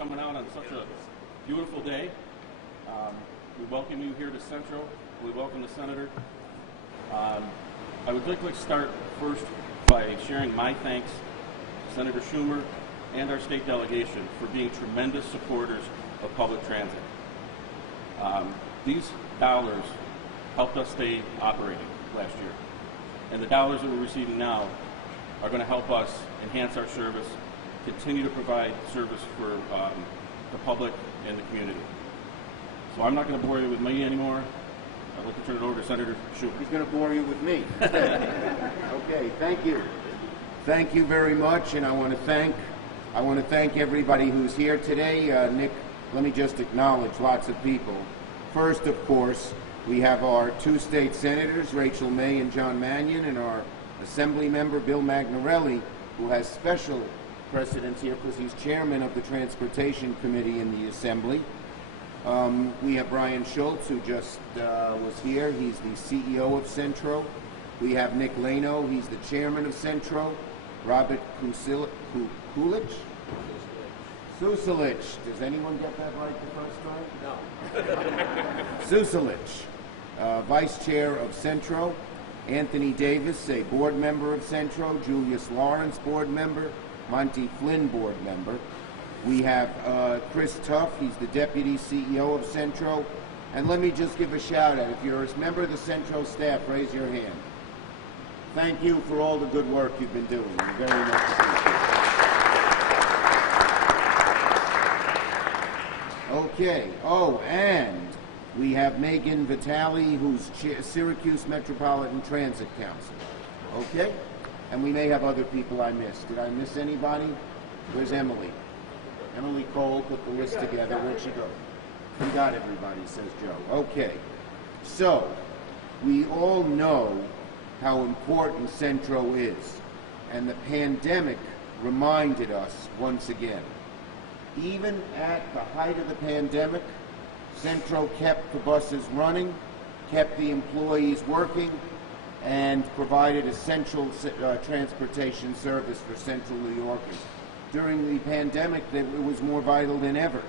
coming out on such a beautiful day. We welcome you here to Central. We welcome the Senator. I would like to start first by sharing my thanks to Senator Schmuer and our state delegation for being tremendous supporters of public transit. These dollars helped us stay operating last year, and the dollars that we're receiving now are going to help us enhance our service, continue to provide service for the public and the community. So I'm not going to bore you with me anymore. I'd like to turn it over to Senator Schmuer. He's going to bore you with me. Okay, thank you. Thank you very much, and I want to thank everybody who's here today. Nick, let me just acknowledge lots of people. First, of course, we have our two state senators, Rachel May and John Mannion, and our Assembly member, Bill Magnarelli, who has special precedence here because he's chairman of the Transportation Committee in the Assembly. We have Brian Schultz, who just was here. He's the CEO of Centro. We have Nick Leno. He's the chairman of Centro. Robert Kulich? Susalich. Does anyone get that right the first time? No. Susalich, vice chair of Centro. Anthony Davis, a board member of Centro. Julius Lawrence, board member. Monty Flynn, board member. We have Chris Tuff. He's the deputy CEO of Centro. And let me just give a shout out. If you're a member of the Centro staff, raise your hand. Thank you for all the good work you've been doing. We very much appreciate it. Okay. Oh, and we have Megan Vitale, who's Syracuse Metropolitan Transit Council. Okay? And we may have other people I missed. Did I miss anybody? Where's Emily? Emily Cole put the list together. Where'd she go? We got everybody, says Joe. Okay. So, we all know how important Centro is, and the pandemic reminded us once again. Even at the height of the pandemic, Centro kept the buses running, kept the employees working, and provided essential transportation service for Central New Yorkers. During the pandemic, it was more vital than ever.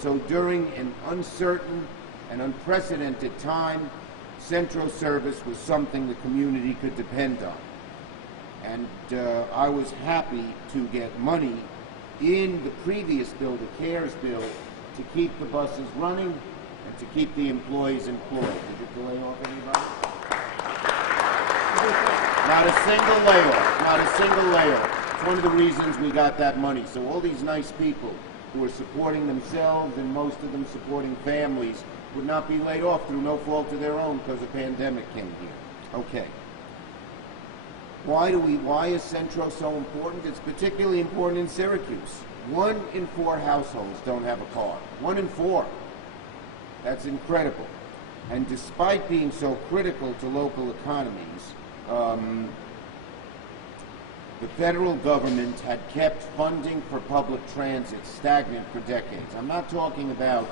So during an uncertain and unprecedented time, Centro service was something the community could depend on. And I was happy to get money in the previous bill, the CARES bill, to keep the buses running and to keep the employees employed. Did you lay off anybody? Not a single layoff. Not a single layoff. It's one of the reasons we got that money. So all these nice people who are supporting themselves and most of them supporting families would not be laid off through no fault of their own because the pandemic came here. Okay. Why is Centro so important? It's particularly important in Syracuse. 1 in 4 households don't have a car. 1 in 4. That's incredible. And despite being so critical to local economies, the federal government had kept funding for public transit stagnant for decades. I'm not talking about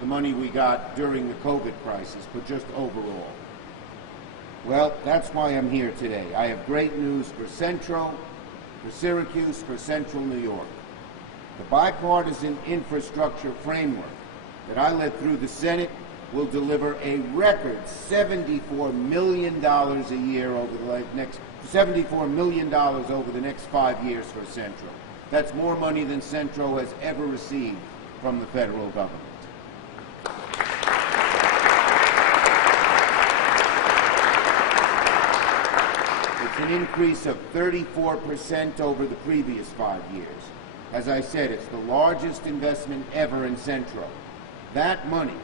the money we got during the COVID crisis, but just overall. Well, that's why I'm here today. I have great news for Centro, for Syracuse, for Central New York. The bipartisan infrastructure framework that I led through the Senate will deliver a record $74 million a year over the next $74 million over the next 5 years for Centro. That's more money than Centro has ever received from the federal government. It's an increase of 34% over the previous 5 years. As I said, it's the largest investment ever in Centro. That money,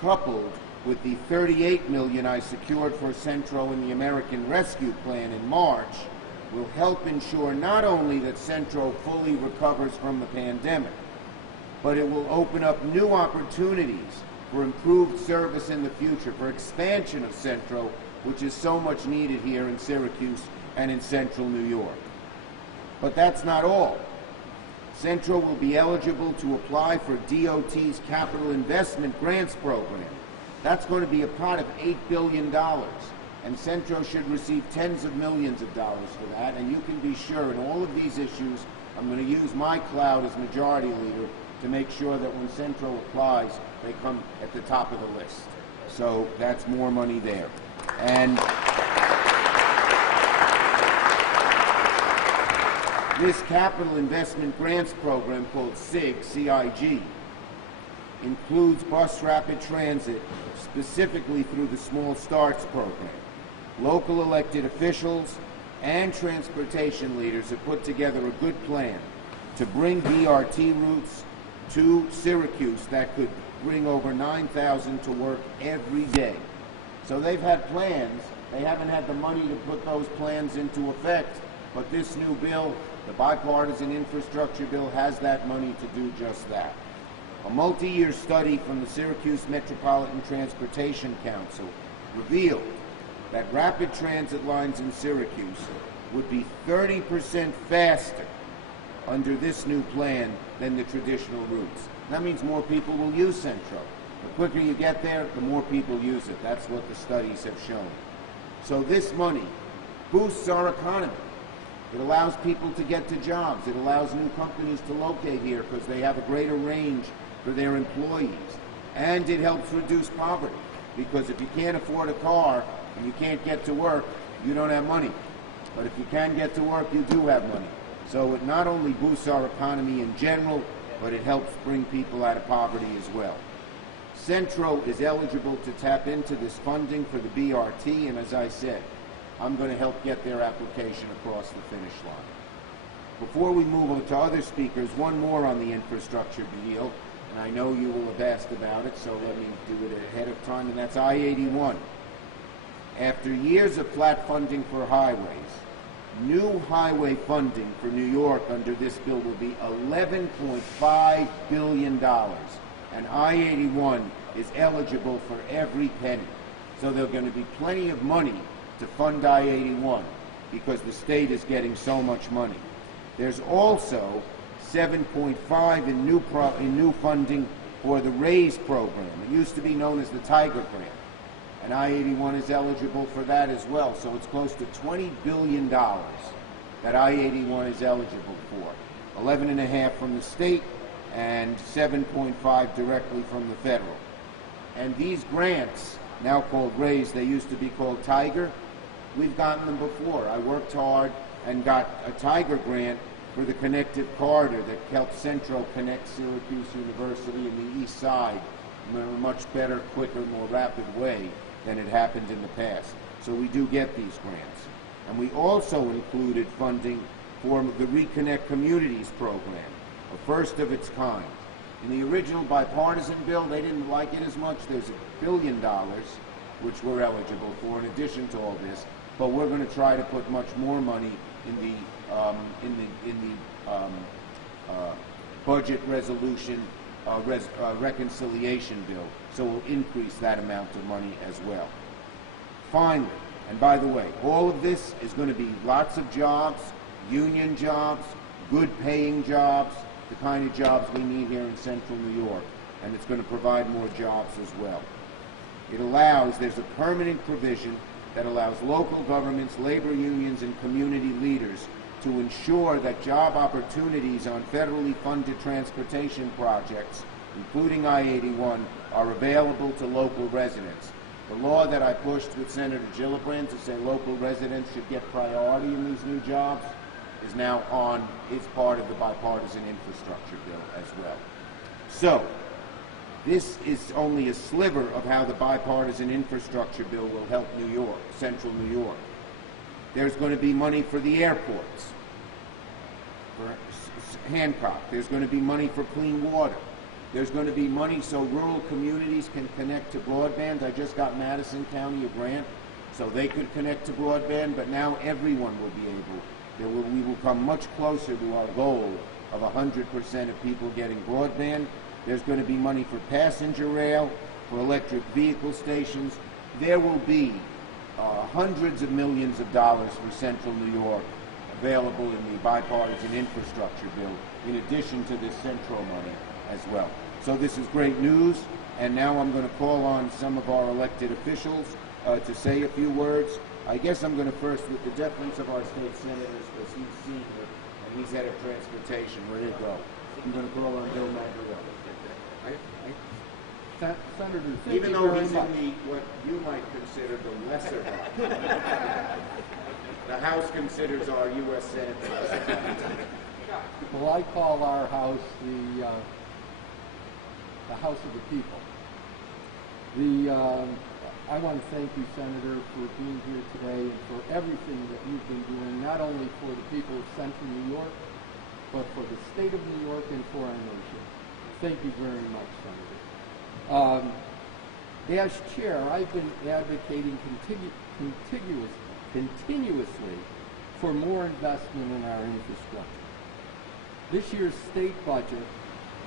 coupled with the $38 million I secured for Centro in the American Rescue Plan in March, will help ensure not only that Centro fully recovers from the pandemic, but it will open up new opportunities for improved service in the future, for expansion of Centro, which is so much needed here in Syracuse and in Central New York. But that's not all. Centro will be eligible to apply for DOT's Capital Investment Grants Program. That's going to be a pot of $8 billion, and Centro should receive tens of millions of dollars for that, and you can be sure in all of these issues, I'm going to use my clout as majority leader to make sure that when Central applies, they come at the top of the list. So that's more money there. And this Capital Investment Grants Program called CIG, C-I-G, includes bus rapid transit specifically through the Small Starts program. Local elected officials and transportation leaders have put together a good plan to bring BRT routes to Syracuse that could bring over 9,000 to work every day. So they've had plans. They haven't had the money to put those plans into effect, but this new bill, the bipartisan infrastructure bill, has that money to do just that. A multi-year study from the Syracuse Metropolitan Transportation Council revealed that rapid transit lines in Syracuse would be 30% faster under this new plan than the traditional routes. That means more people will use Central. The quicker you get there, the more people use it. That's what the studies have shown. So this money boosts our economy. It allows people to get to jobs. It allows new companies to locate here because they have a greater range for their employees. And it helps reduce poverty, because if you can't afford a car and you can't get to work, you don't have money. But if you can get to work, you do have money. So it not only boosts our economy in general, but it helps bring people out of poverty as well. Centro is eligible to tap into this funding for the BRT, and as I said, I'm going to help get their application across the finish line. Before we move on to other speakers, one more on the infrastructure deal, and I know you will have asked about it, so let me do it ahead of time, and that's I-81. After years of flat funding for highways, new highway funding for New York under this bill will be $11.5 billion, and I-81 is eligible for every penny. So there's going to be plenty of money to fund I-81 because the state is getting so much money. There's also $7.5 in new funding for the RAISE program. It used to be known as the Tiger Grant, and I-81 is eligible for that as well. So it's close to $20 billion that I-81 is eligible for. 11.5 from the state and 7.5 directly from the federal. And these grants, now called RAISE, they used to be called Tiger. We've gotten them before. I worked hard and got a Tiger grant for the connective corridor that helped Central connect Syracuse University and the East Side in a much better, quicker, more rapid way than it happened in the past. So we do get these grants. And we also included funding for the Reconnect Communities program, a first of its kind. In the original bipartisan bill, they didn't like it as much. There's $1 billion, which we're eligible for in addition to all this, but we're going to try to put much more money in the budget resolution reconciliation bill, so we'll increase that amount of money as well. Finally, and by the way, all of this is going to be lots of jobs, union jobs, good paying jobs, the kind of jobs we need here in Central New York, and it's going to provide more jobs as well. There's a permanent provision that allows local governments, labor unions, and community leaders to ensure that job opportunities on federally funded transportation projects, including I-81, are available to local residents. The law that I pushed with Senator Gillibrand to say local residents should get priority in these new jobs is now it's part of the bipartisan infrastructure bill as well. So, this is only a sliver of how the bipartisan infrastructure bill will help New York, Central New York. There's going to be money for the airports, for Hancock. There's going to be money for clean water. There's going to be money so rural communities can connect to broadband. I just got Madison County a grant so they could connect to broadband, but now everyone will be able. We will come much closer to our goal of 100% of people getting broadband. There's going to be money for passenger rail, for electric vehicle stations. There will be hundreds of millions of dollars for Central New York available in the bipartisan infrastructure bill, in addition to this Central money as well. So this is great news, and now I'm going to call on some of our elected officials to say a few words. I guess I'm going to first, with the deference of our state senators, because he's senior and he's head of transportation. Where did he go? I'm going to call on Bill Magriel. Senator, thank Even you though very he's much. in what you might consider the lesser house. The House considers our U.S. Senate the lesser house. Well, I call our house the House of the People. I want to thank you, Senator, for being here today and for everything that you've been doing, not only for the people of Central New York, but for the state of New York and for our nation. Thank you very much, Senator. As chair, I've been advocating continuously for more investment in our infrastructure. This year's state budget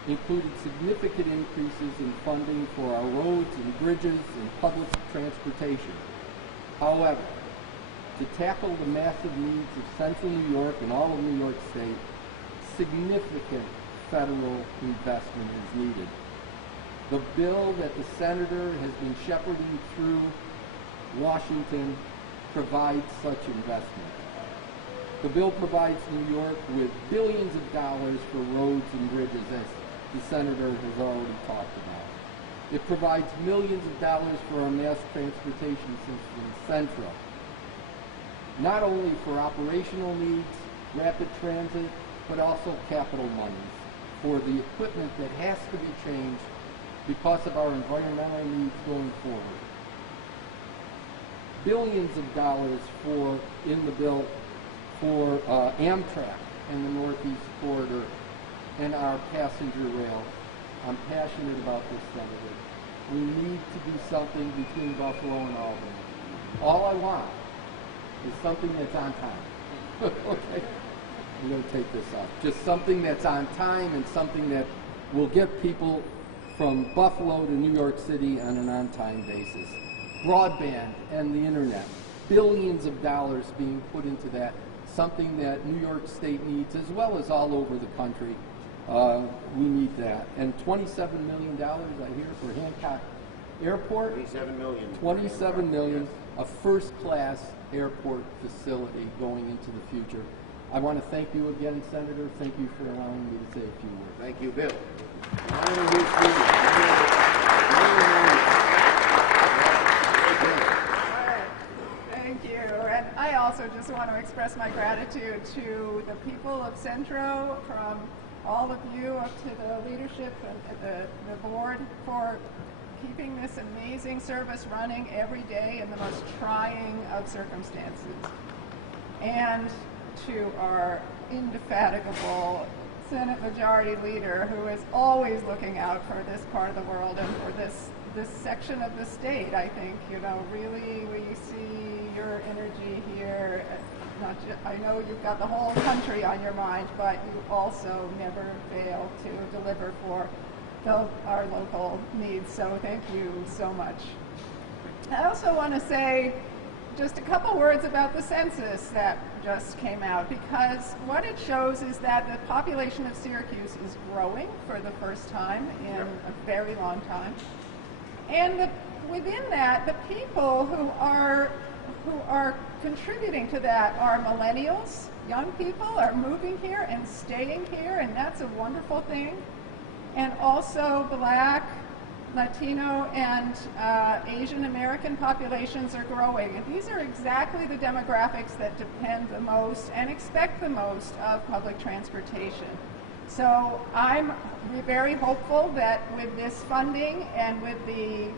included significant increases in funding for our roads and bridges and public transportation. However, to tackle the massive needs of Central New York and all of New York State, significant federal investment is needed. The bill that the Senator has been shepherding through Washington provides such investment. The bill provides New York with billions of dollars for roads and bridges, as the Senator has already talked about. It provides millions of dollars for our mass transportation system, Central, not only for operational needs, rapid transit, but also capital monies for the equipment that has to be changed because of our environmental needs going forward. Billions of dollars in the bill for Amtrak and the Northeast Corridor and our passenger rail. I'm passionate about this, Senator. We need to do something between Buffalo and Albany. All I want is something that's on time. Okay? I'm going to take this off. Just something that's on time and something that will get people from Buffalo to New York City on an on-time basis. Broadband and the internet. Billions of dollars being put into that. Something that New York State needs, as well as all over the country. We need that. And $27 million, I hear, for Hancock Airport. $27 million, a first-class airport facility going into the future. I want to thank you again, Senator. Thank you for allowing me to say a few words. Thank you, Bill. Thank you. And I also just want to express my gratitude to the people of Centro, from all of you up to the leadership and the board, for keeping this amazing service running every day in the most trying of circumstances. And to our indefatigable Senate Majority Leader, who is always looking out for this part of the world and for this section of the state. I think, really we see your energy here. I know you've got the whole country on your mind, but you also never fail to deliver for our local needs. So thank you so much. I also want to say just a couple words about the census that just came out, because what it shows is that the population of Syracuse is growing for the first time in a very long time. And within that, the people who are contributing to that are millennials. Young people are moving here and staying here, and that's a wonderful thing. And also Black, Latino, and Asian American populations are growing. And these are exactly the demographics that depend the most and expect the most of public transportation. So I'm very hopeful that with this funding and with the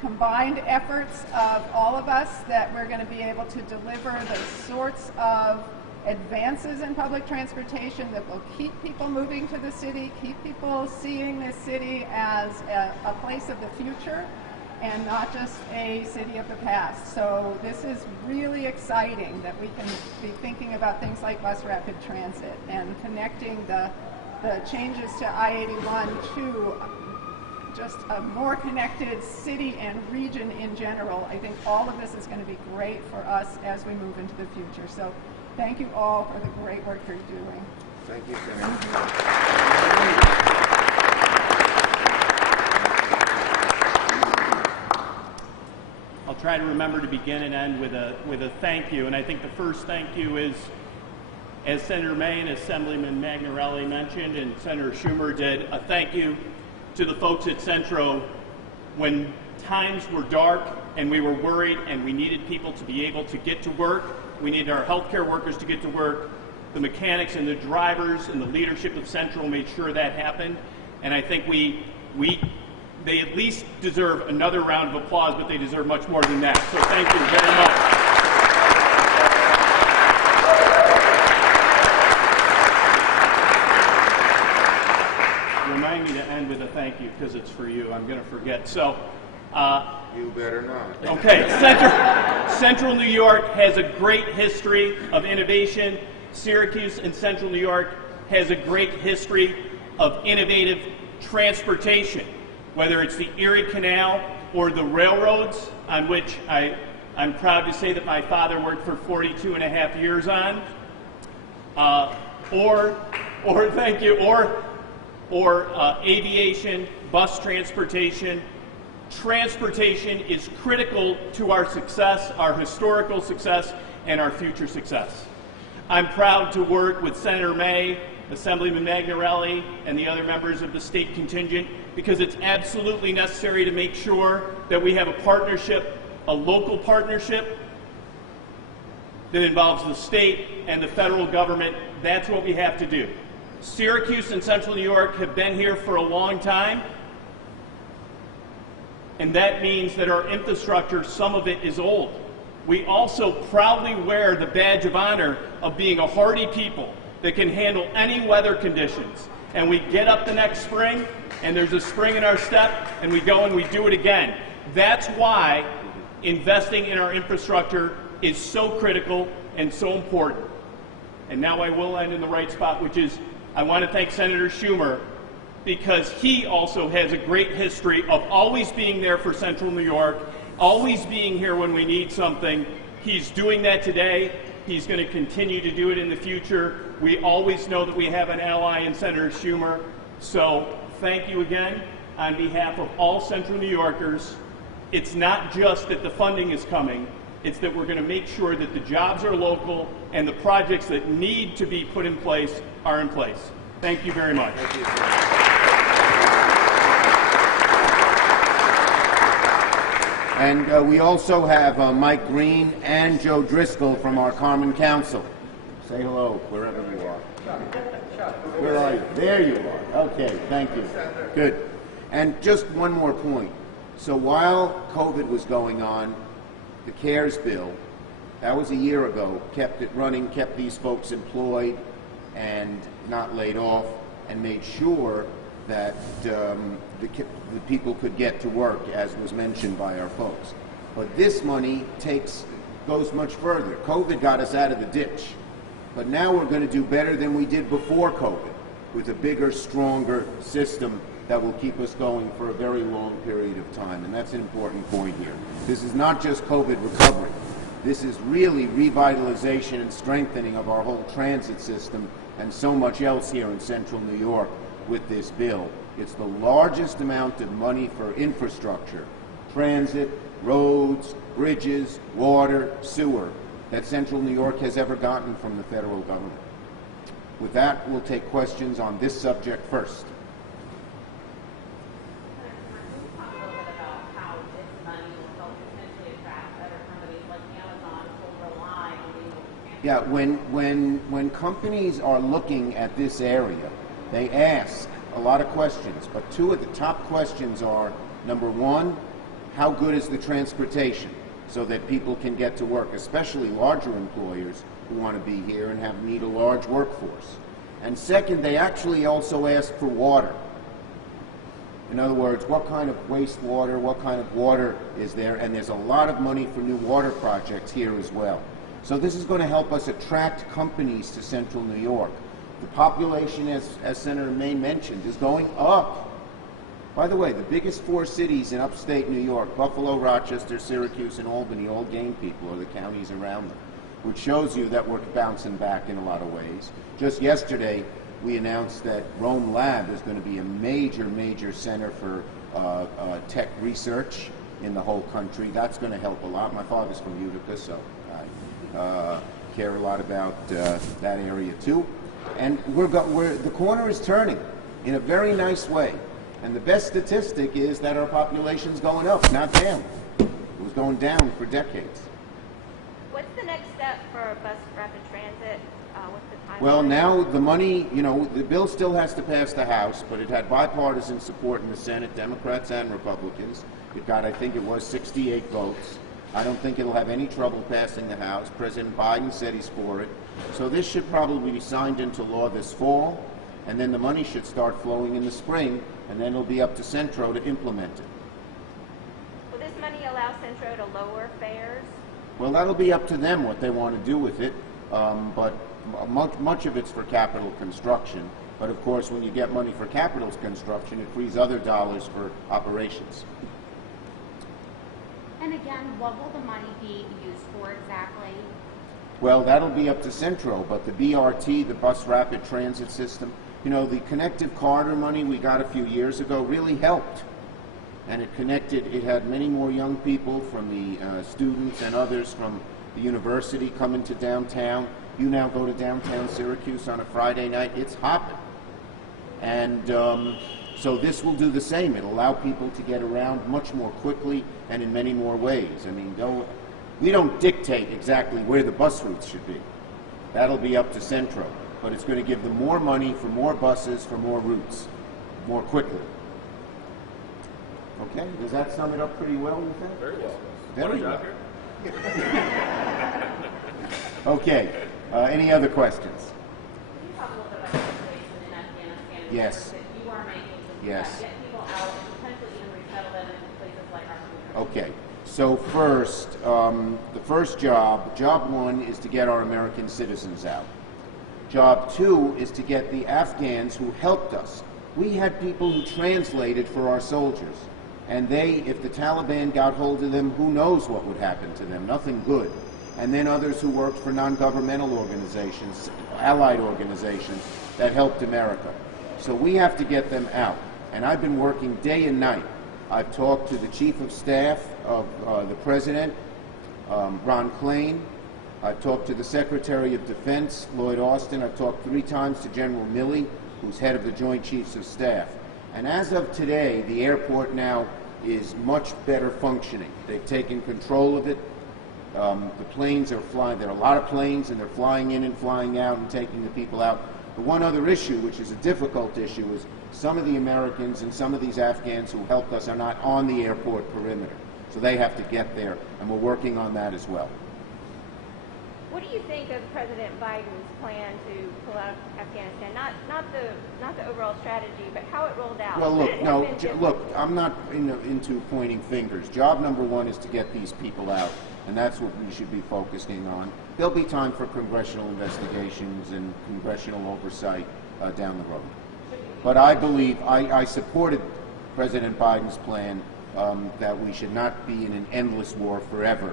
combined efforts of all of us, that we're going to be able to deliver the sorts of advances in public transportation that will keep people moving to the city, keep people seeing this city as a place of the future and not just a city of the past. So this is really exciting that we can be thinking about things like bus rapid transit and connecting the changes to I-81 to just a more connected city and region in general. I think all of this is going to be great for us as we move into the future. So thank you all for the great work you're doing. Thank you, Sarah. I'll try to remember to begin and end with a thank you, and I think the first thank you is, as Senator May and Assemblyman Magnarelli mentioned and Senator Schmuer did, a thank you to the folks at Centro when times were dark and we were worried and we needed people to be able to get to work, we needed our healthcare workers to get to work, the mechanics and the drivers and the leadership of Central made sure that happened. And I think they at least deserve another round of applause, but they deserve much more than that. So thank you very much. Remind me to end with a thank you because it's for you. I'm going to forget. So, You better not. okay, Central New York has a great history of innovation. Syracuse and Central New York has a great history of innovative transportation, whether it's the Erie Canal or the railroads, on which I'm proud to say that my father worked for 42 and a half years on, aviation, bus transportation. Transportation is critical to our success, our historical success, and our future success. I'm proud to work with Senator May, Assemblyman Magnarelli, and the other members of the state contingent because it's absolutely necessary to make sure that we have a partnership, a local partnership that involves the state and the federal government. That's what we have to do. Syracuse and Central New York have been here for a long time, and that means that our infrastructure, some of it is old. We also proudly wear the badge of honor of being a hardy people that can handle any weather conditions. And we get up the next spring, and there's a spring in our step, and we go and we do it again. That's why investing in our infrastructure is so critical and so important. And now I will end in the right spot, which is I want to thank Senator Schmuer because he also has a great history of always being there for Central New York, always being here when we need something. He's doing that today. He's going to continue to do it in the future. We always know that we have an ally in Senator Schmuer. So thank you again on behalf of all Central New Yorkers. It's not just that the funding is coming, it's that we're going to make sure that the jobs are local and the projects that need to be put in place are in place. Thank you very much. Thank you. And we also have Mike Green and Joe Driscoll from our Common Council. Say hello wherever you are. Where are you? There you are. Okay, thank you. Good. And just one more point. So while COVID was going on, the CARES bill, that was a year ago, kept it running, kept these folks employed and not laid off, and made sure that the people could get to work, as was mentioned by our folks. But this money goes much further. COVID got us out of the ditch, but now we're going to do better than we did before COVID, with a bigger, stronger system that will keep us going for a very long period of time, and that's an important point here. This is not just COVID recovery. This is really revitalization and strengthening of our whole transit system and so much else here in Central New York with this bill. It's the largest amount of money for infrastructure, transit, roads, bridges, water, sewer, that Central New York has ever gotten from the federal government. With that, we'll take questions on this subject first. Yeah, when companies are looking at this area, they ask a lot of questions, but two of the top questions are, number one, how good is the transportation so that people can get to work, especially larger employers who want to be here and need a large workforce. And second, they actually also ask for water. In other words, what kind of wastewater, what kind of water is there? And there's a lot of money for new water projects here as well. So this is going to help us attract companies to Central New York. The population, as Senator May mentioned, is going up. By the way, the biggest four cities in upstate New York, Buffalo, Rochester, Syracuse, and Albany, all gain people, or the counties around them, which shows you that we're bouncing back in a lot of ways. Just yesterday, we announced that Rome Lab is going to be a major, major center for tech research in the whole country. That's going to help a lot. My father's from Utica, so I care a lot about that area too. And the corner is turning in a very nice way. And the best statistic is that our population's going up, not down. It was going down for decades. What's the next step for bus rapid transit? What's the timeline? Well, now the money, you know, the bill still has to pass the House, but it had bipartisan support in the Senate, Democrats and Republicans. It got, I think it was 68 votes. I don't think it'll have any trouble passing the House. President Biden said he's for it. So this should probably be signed into law this fall, and then the money should start flowing in the spring, and then it'll be up to Centro to implement it. Will this money allow Centro to lower fares? Well, that'll be up to them what they want to do with it, but much of it's for capital construction. But of course, when you get money for capital construction, it frees other dollars for operations. And again, what will the money be used for exactly? Well, that'll be up to Centro, but the BRT, the Bus Rapid Transit System, you know, the connective corridor money we got a few years ago really helped. And it connected, it had many more young people from the students and others from the university coming to downtown. You now go to downtown Syracuse on a Friday night, it's hopping. And so this will do the same. It'll allow people to get around much more quickly and in many more ways. I mean, we don't dictate exactly where the bus routes should be. That'll be up to Centro. But it's going to give them more money for more buses, for more routes, more quickly. Okay, does that sum it up pretty well, you think? Very well. Very What a well. job here. Okay, any other questions? Can you talk a little bit about the situation in Afghanistan and Yes. the efforts that you are making to Yes. get people out and potentially even resettle them in places like our community? Okay, so first, the first job one is to get our American citizens out. Job two is to get the Afghans who helped us. We had people who translated for our soldiers. And they, if the Taliban got hold of them, who knows what would happen to them? Nothing good. And then others who worked for non-governmental organizations, allied organizations that helped America. So we have to get them out. And I've been working day and night. I've talked to the Chief of Staff of the President, Ron Klain. I've talked to the Secretary of Defense, Lloyd Austin. I've talked 3 times to General Milley, who's head of the Joint Chiefs of Staff. And as of today, the airport now is much better functioning. They've taken control of it. The planes are flying. There are a lot of planes, and they're flying in and flying out and taking the people out. The one other issue, which is a difficult issue, is some of the Americans and some of these Afghans who helped us are not on the airport perimeter. So they have to get there, and we're working on that as well. What do you think of President Biden's plan to pull out of Afghanistan? Not the overall strategy, but how it rolled out. Well, look, It no, has been look, I'm not into pointing fingers. Job number one is to get these people out, and that's what we should be focusing on. There'll be time for congressional investigations and congressional oversight down the road. But I believe, I supported President Biden's plan that we should not be in an endless war forever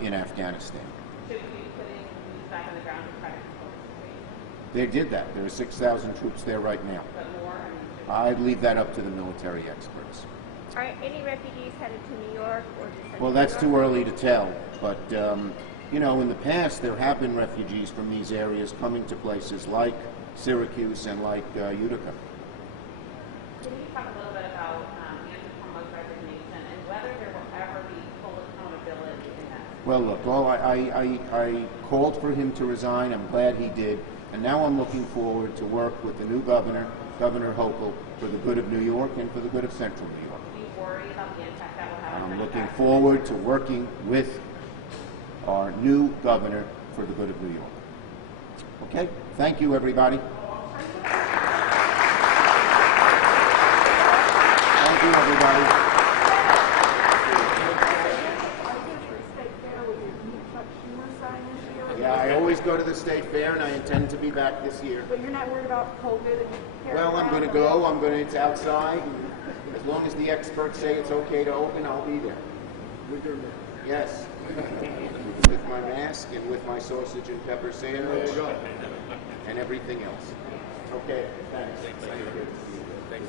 in Afghanistan. Should we be putting boots back on the ground to try to control the situation? They did that. There are 6,000 troops there right now. But more, I mean, I'd leave that up to the military experts. Are any refugees headed to New York or to Central Well, that's New too York? early to tell, but you know, in the past there have been refugees from these areas coming to places like Syracuse and like Utica. can you talk a little bit about Andrew Cuomo's resignation and whether there will ever be full accountability in that? Well, look, I called for him to resign. I'm glad he did, and now I'm looking forward to work with the new governor, Governor Hochul, for the good of New York and for the good of Central New York. Do you worry about the impact that will have on I'm the looking impact? forward to working with our new governor for the good of New York. Okay? Thank you, everybody. Thank you, everybody. Yeah, I always go to the state fair, and I intend to be back this year. But you're not worried about COVID and Well, I'm going to go. It's outside. As long as the experts say it's okay to open, I'll be there. With your mask? Yes. With my mask and with my sausage and pepper sandwich. And everything else. Okay, thanks. Thank you.